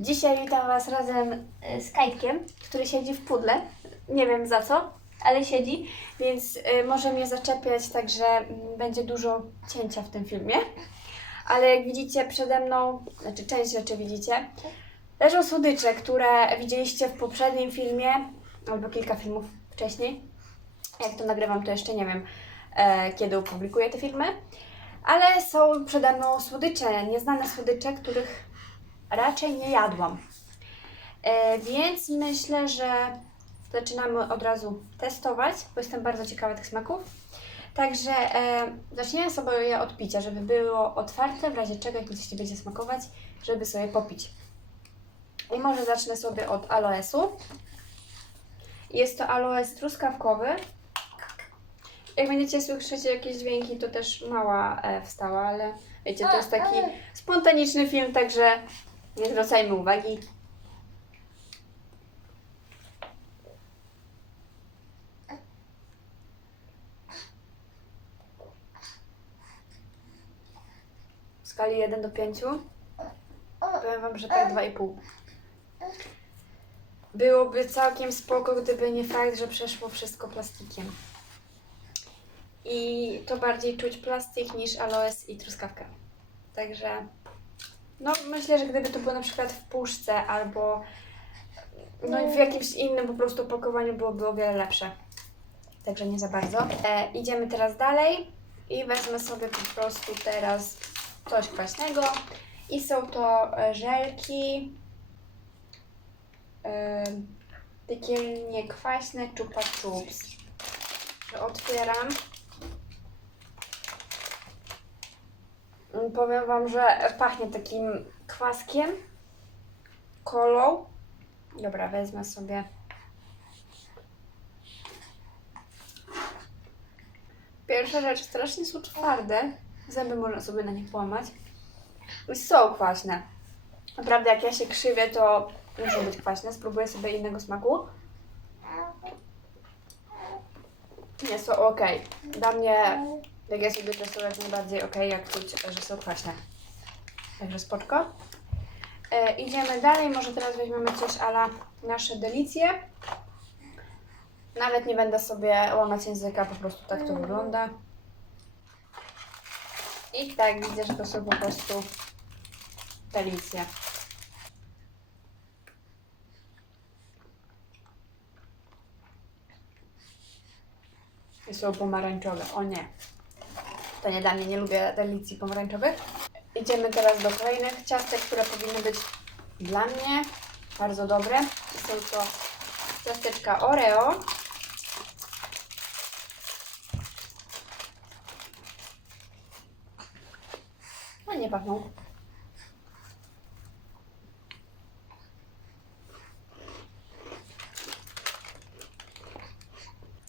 Dzisiaj witam Was razem e, z Kajtkiem, który siedzi w pudle. Nie wiem za co, ale siedzi, więc e, może mnie zaczepiać, także mm, będzie dużo cięcia w tym filmie. Ale jak widzicie przede mną, znaczy część rzeczy widzicie, leżą słodycze, które widzieliście w poprzednim filmie, albo kilka filmów wcześniej. Jak to nagrywam, to jeszcze nie wiem, e, kiedy opublikuję te filmy. Ale są przede mną słodycze, nieznane słodycze, których raczej nie jadłam. E, więc myślę, że zaczynamy od razu testować, bo jestem bardzo ciekawa tych smaków. Także e, zaczniemy sobie je od picia, żeby było otwarte, w razie czego, jak mi coś nie będzie smakować, żeby sobie popić. I może zacznę sobie od aloesu. Jest to aloes truskawkowy. Jak będziecie słyszeć jakieś dźwięki, to też mała e, wstała, ale wiecie, to jest taki spontaniczny film, także nie zwracajmy uwagi. W skali 1 do 5 powiem Wam, że tak 2,5. Byłoby całkiem spoko, gdyby nie fakt, że przeszło wszystko plastikiem. I to bardziej czuć plastik niż aloes i truskawkę. Także no myślę, że gdyby to było na przykład w puszce albo no w jakimś innym po prostu opakowaniu byłoby o wiele lepsze. Także nie za bardzo. E, idziemy teraz dalej i wezmę sobie po prostu teraz coś kwaśnego. I są to e, żelki e, piekielnie kwaśne Chupa Chups. Otwieram. Powiem Wam, że pachnie takim kwaskiem, kolą. Dobra, wezmę sobie. Pierwsza rzecz, strasznie są twarde. Zęby można sobie na nich połamać. Są kwaśne. Naprawdę, jak ja się krzywię, to muszą być kwaśne. Spróbuję sobie innego smaku. Nie, są ok. Dla mnie, jak ja sobie to są jak najbardziej ok, jak czuć, że są kwaśne. Także spoczko. E, idziemy dalej. Może teraz weźmiemy coś ala nasze delicje. Nawet nie będę sobie łamać języka, po prostu tak to wygląda. I tak widzę, że to są po prostu delicje. I są pomarańczowe. O nie. To nie dla mnie, nie lubię delicji pomarańczowych. Idziemy teraz do kolejnych ciastek, które powinny być dla mnie bardzo dobre. Są to ciasteczka Oreo. No nie pachną.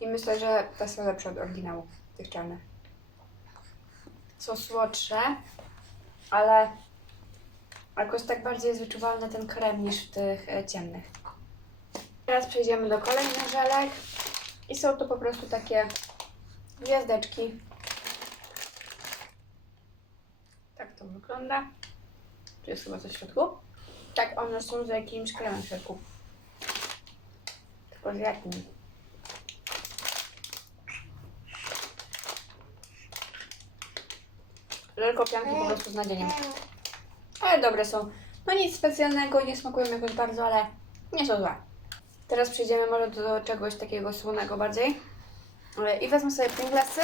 I myślę, że te są lepsze od oryginału, tych czarnych. Są słodsze, ale jakoś tak bardziej jest wyczuwalny ten krem niż w tych e, ciemnych. Teraz przejdziemy do kolejnych żelek. I są to po prostu takie gwiazdeczki. Tak to wygląda. Tu jest chyba coś w środku. Tak, one są z jakimś kremem w środku. Tylko z jakim? Żelkopianki po prostu z nadzieniem. Ale dobre są. No nic specjalnego, nie smakują jakoś bardzo, ale nie są złe. Teraz przejdziemy może do czegoś takiego słonego bardziej. E, I wezmę sobie Pringlesy.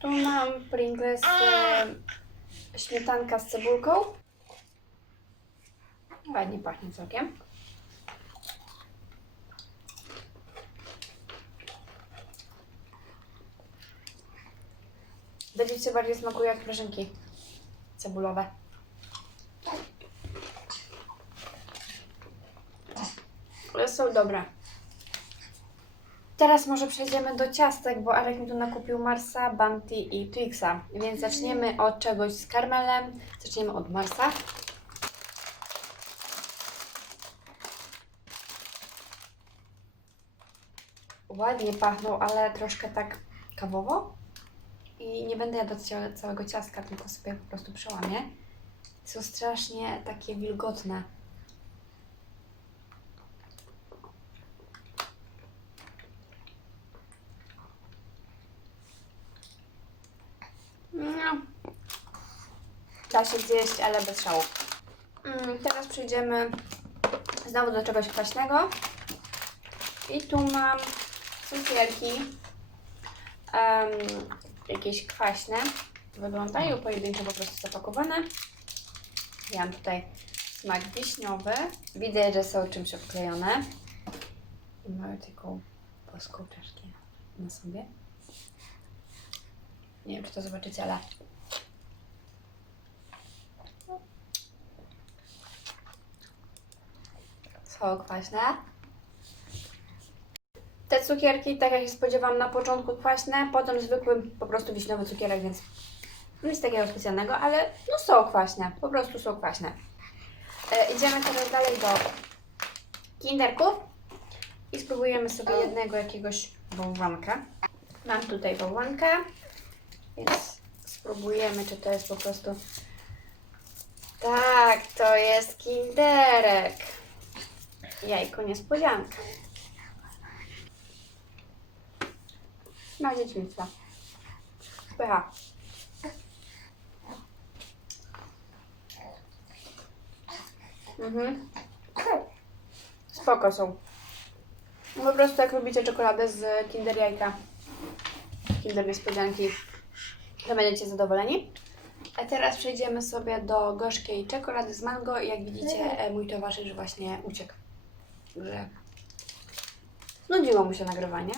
Tu mam Pringlesy śmietanka z cebulką. Ładnie pachnie całkiem. Delicie bardziej smakuje jak prażynki cebulowe. Ale są dobre. Teraz może przejdziemy do ciastek, bo Arek mi tu nakupił Marsa, Bounty i Twixa. Więc zaczniemy od czegoś z karmelem. Zaczniemy od Marsa. Ładnie pachną, ale troszkę tak kawowo. I nie będę jadła całego ciastka, tylko sobie po prostu przełamię. są strasznie takie wilgotne. No. Się zjeść, ale bez szału. Mm, teraz przejdziemy znowu do czegoś kwaśnego. I tu mam cukierki. Jakieś kwaśne. Wyglądają pojedynczo po prostu zapakowane. Ja mam tutaj smak wiśniowy. Widzę, że są czymś obklejone. I mają taką płaską czaszkę na sobie. Nie wiem, czy to zobaczycie, ale są kwaśne. Te cukierki, tak jak się spodziewałam na początku kwaśne, potem zwykły po prostu wiśniowy cukierek, więc nic takiego specjalnego, ale no są kwaśne, po prostu są kwaśne. E, idziemy teraz dalej do kinderków i spróbujemy sobie jednego jakiegoś bałwanka. Mam tutaj bałwankę, więc spróbujemy, czy to jest po prostu... Tak, to jest kinderek. Jajko niespodzianka. Na dzieciństwa. Pycha. Mhm. Spoko są. Po prostu jak lubicie czekoladę z Kinder Jajka, Kinder Niespodzianki, to będziecie zadowoleni. A teraz przejdziemy sobie do gorzkiej czekolady z mango i jak widzicie e, mój towarzysz właśnie uciekł. Że znudziło mu się nagrywanie,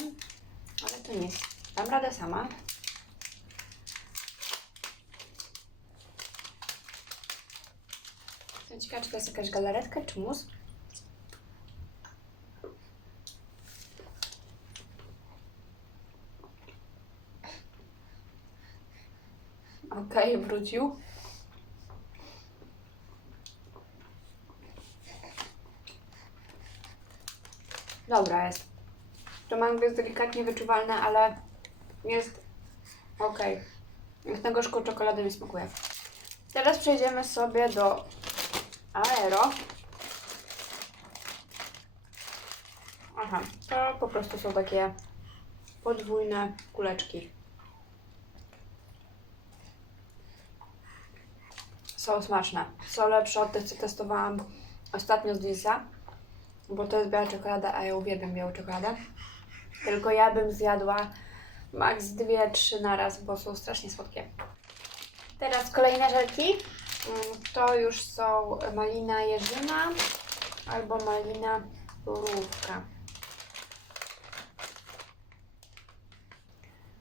ale to nic. Dam radę sama. Jestem ciekawa, czy to jest jakaś galaretka, czy mus? Okej, wrócił. Dobra jest. To mango jest delikatnie wyczuwalne, ale jest okej. Jak na gorzką czekoladę mi smakuje. Teraz przejdziemy sobie do Aero. Aha, to po prostu są takie podwójne kuleczki. Są smaczne. Są lepsze od tych, co testowałam ostatnio z Lisa, bo to jest biała czekolada, a ja uwielbiam białą czekoladę. Tylko ja bym zjadła max dwie, trzy na raz, bo są strasznie słodkie. Teraz kolejne żelki. Mm, To już są malina jeżyna albo malina borówka.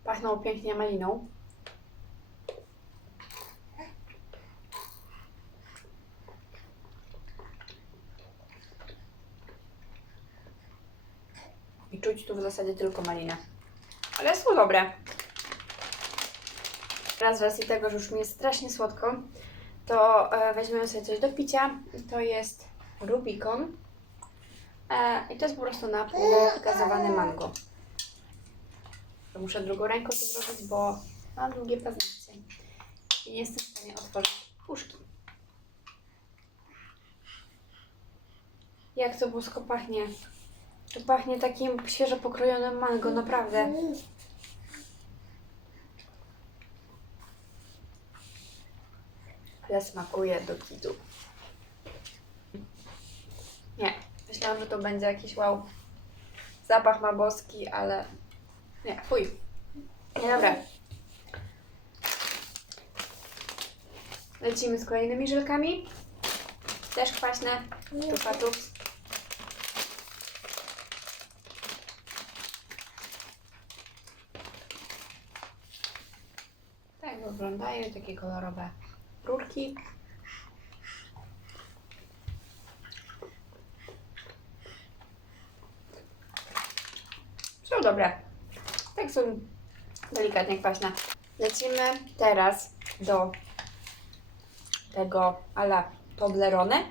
Pachną pięknie maliną. I czuć tu w zasadzie tylko malinę. Ale są dobre. Teraz z racji tego, że już mi jest strasznie słodko, to e, weźmiemy sobie coś do picia. To jest Rubicon. E, I to jest po prostu napój gazowany mango. Muszę drugą ręką to zrobić, bo mam długie paznokcie i nie jestem w stanie otworzyć puszki. Jak to bosko pachnie. To pachnie takim świeżo pokrojonym mango, naprawdę. Ale smakuje do kitu. Nie, myślałam, że to będzie jakiś wow. Zapach ma boski, ale nie, fuj. Niedobre. Lecimy z kolejnymi żelkami. Też kwaśne. Czupatów. Tak wyglądają takie kolorowe rurki. Są dobre. Tak są delikatnie kwaśne. Lecimy teraz do tego ala Toblerone.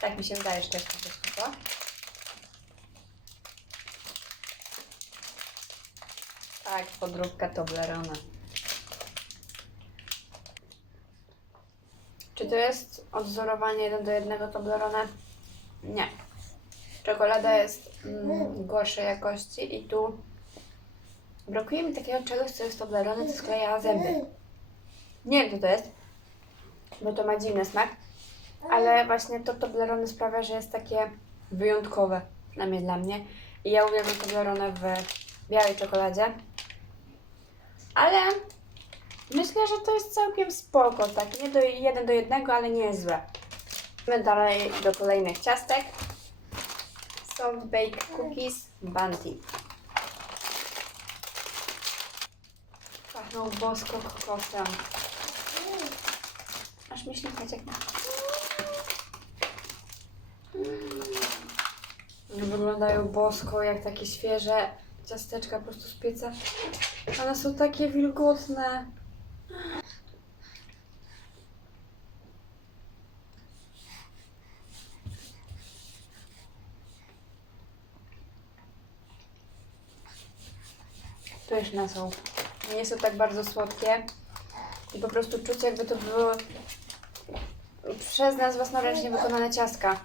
Tak mi się wydaje, że to jest to. Tak, podróbka Toblerone. To jest odzorowanie 1 do 1 Toblerone? Nie. Czekolada jest mm, gorszej jakości i tu brakuje mi takiego czegoś, co jest Toblerone, co skleja zęby. Nie wiem, co to jest, bo to ma dziwny smak, ale właśnie to Toblerone sprawia, że jest takie wyjątkowe, przynajmniej dla mnie. I ja uwielbiam Toblerone w białej czekoladzie. Ale myślę, że to jest całkiem spoko, tak, nie do jeden do jednego, ale nie jest złe. Idziemy dalej do kolejnych ciastek. Salt Baked Cookies Bounty. Pachną bosko kokosem. Aż mi jak na... Mm. Wyglądają bosko, jak takie świeże ciasteczka po prostu z pieca. One są takie wilgotne. Pyszne są. Nie są tak bardzo słodkie. I po prostu czuć jakby to były przez nas własnoręcznie wykonane ciastka.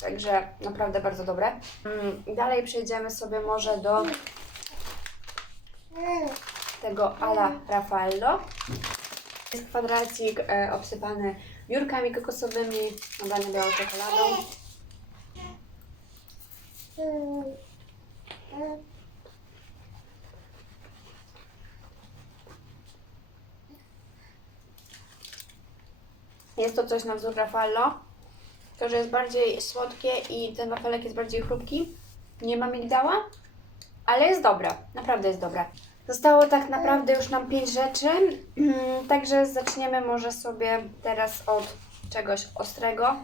Także naprawdę bardzo dobre. Mm, Dalej przejdziemy sobie może do tego ala Raffaello. Jest kwadracik e, obsypany wiórkami kokosowymi, nadany białą czekoladą. Jest to coś na wzór Raffaello. To, że jest bardziej słodkie i ten wafelek jest bardziej chrupki. Nie ma migdała, ale jest dobra. Naprawdę jest dobra. Zostało tak naprawdę już nam pięć rzeczy, także zaczniemy może sobie teraz od czegoś ostrego.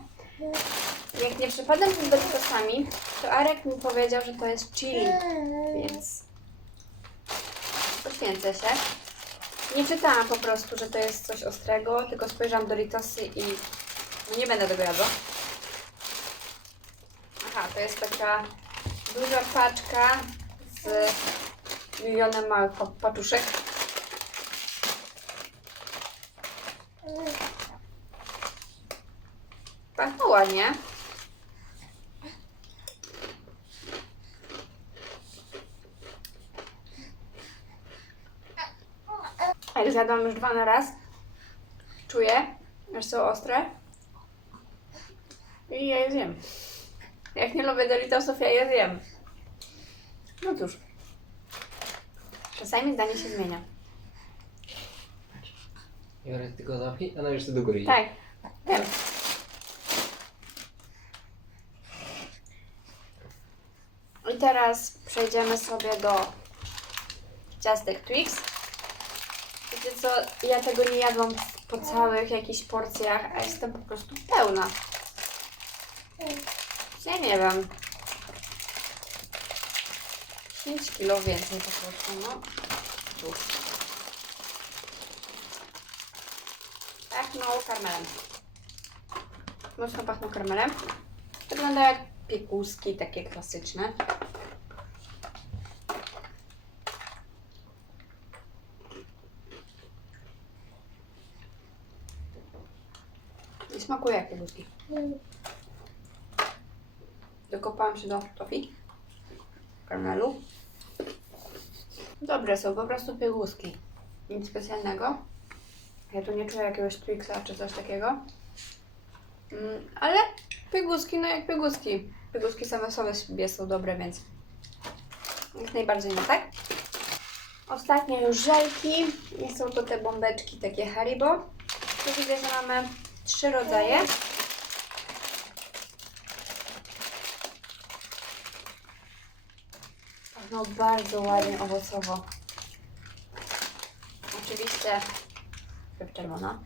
Jak nie przypadam z Doritosami, to Arek mi powiedział, że to jest chili, więc poświęcę się. Nie czytałam po prostu, że to jest coś ostrego, tylko spojrzałam Doritosy i no nie będę tego jadła. Aha, to jest taka duża paczka z milionem małych pa- paczuszek. Pachną ładnie. Jak zjadłam już dwa na raz, czuję, że są ostre. I ja je zjem. Jak nie lubię Doritosów, ja je zjem. No cóż. Czasami zdanie się zmienia. Biorę tylko zapchnij, a nabierz do góry. Tak, wiem. I teraz przejdziemy sobie do ciastek Twix. Wiecie co, ja tego nie jadłam po całych jakichś porcjach, a jestem po prostu pełna. Ja nie wiem. 5 kilo więcej po prostu, no. Cóż. Pachną karmelem. Mocno pachną karmelem. Wygląda jak piekuski, takie klasyczne. I smakuje jak pieguski. Dokopałam się do tofi. Karmelu. Dobre są, po prostu pieguski. Nic specjalnego. Ja tu nie czuję jakiegoś Twixa czy coś takiego. Mm, ale pieguski, no jak pieguski. Pieguski same sobie sobie są dobre, więc jak najbardziej no tak. Ostatnie już żelki. I są to te bombeczki takie Haribo. Tu widzę, że mamy trzy rodzaje. Pachną bardzo ładnie owocowo. Oczywiście krew czerwona.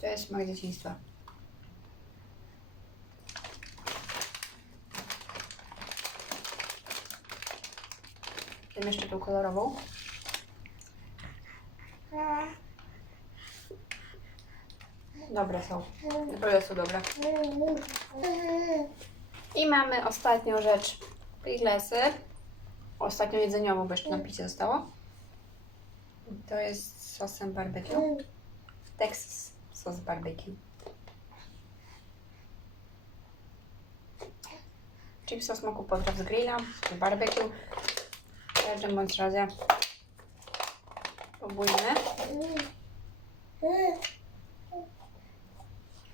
To jest smak dzieciństwa. Tym jeszcze tą kolorową. Dobre są. Naprawdę są dobre. I mamy ostatnią rzecz. Piglesy. Ostatnią jedzeniową, bo jeszcze nam picie zostało. To jest sosem barbecue. Texas sos barbecue. Chips o smaku potraw z grilla, z barbecue. W każdym bądź razie próbujmy.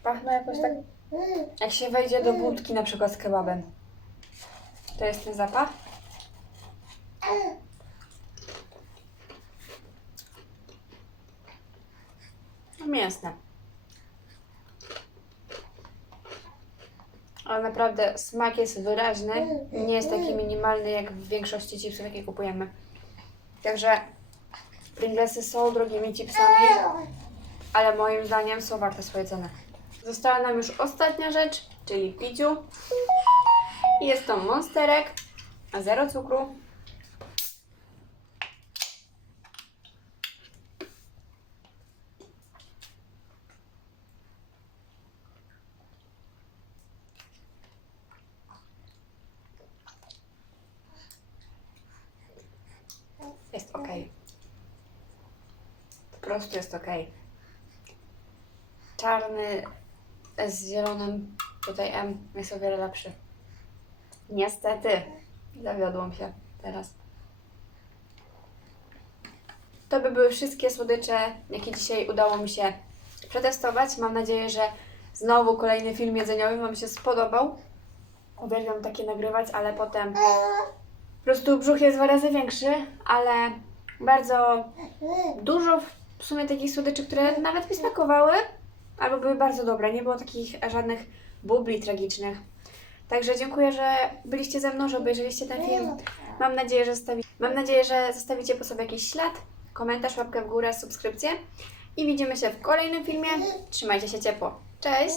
Pachną jakoś tak, jak się wejdzie do budki na przykład z kebabem. To jest ten zapach. No mięsne. Ale naprawdę smak jest wyraźny. Nie jest taki minimalny jak w większości chipsów, jakie kupujemy. Także Pringlesy są drogimi chipsami, ale moim zdaniem są warte swoje ceny. Została nam już ostatnia rzecz, czyli piciu. Jest to monsterek, a zero cukru. Jest ok. Po prostu jest ok. Czarny z zielonym, tutaj M jest o wiele lepszy. Niestety, zawiodłam się teraz. To by były wszystkie słodycze, jakie dzisiaj udało mi się przetestować. Mam nadzieję, że znowu kolejny film jedzeniowy Wam się spodobał. Uwielbiam takie nagrywać, ale potem po prostu brzuch jest dwa razy większy, ale bardzo dużo w sumie takich słodyczy, które nawet mi smakowały, albo były bardzo dobre. Nie było takich żadnych bubli tragicznych. Także dziękuję, że byliście ze mną, że obejrzeliście ten film. Mam nadzieję, że, zostawi... Mam nadzieję, że zostawicie po sobie jakiś ślad, komentarz, łapkę w górę, subskrypcję. I widzimy się w kolejnym filmie. Trzymajcie się ciepło. Cześć!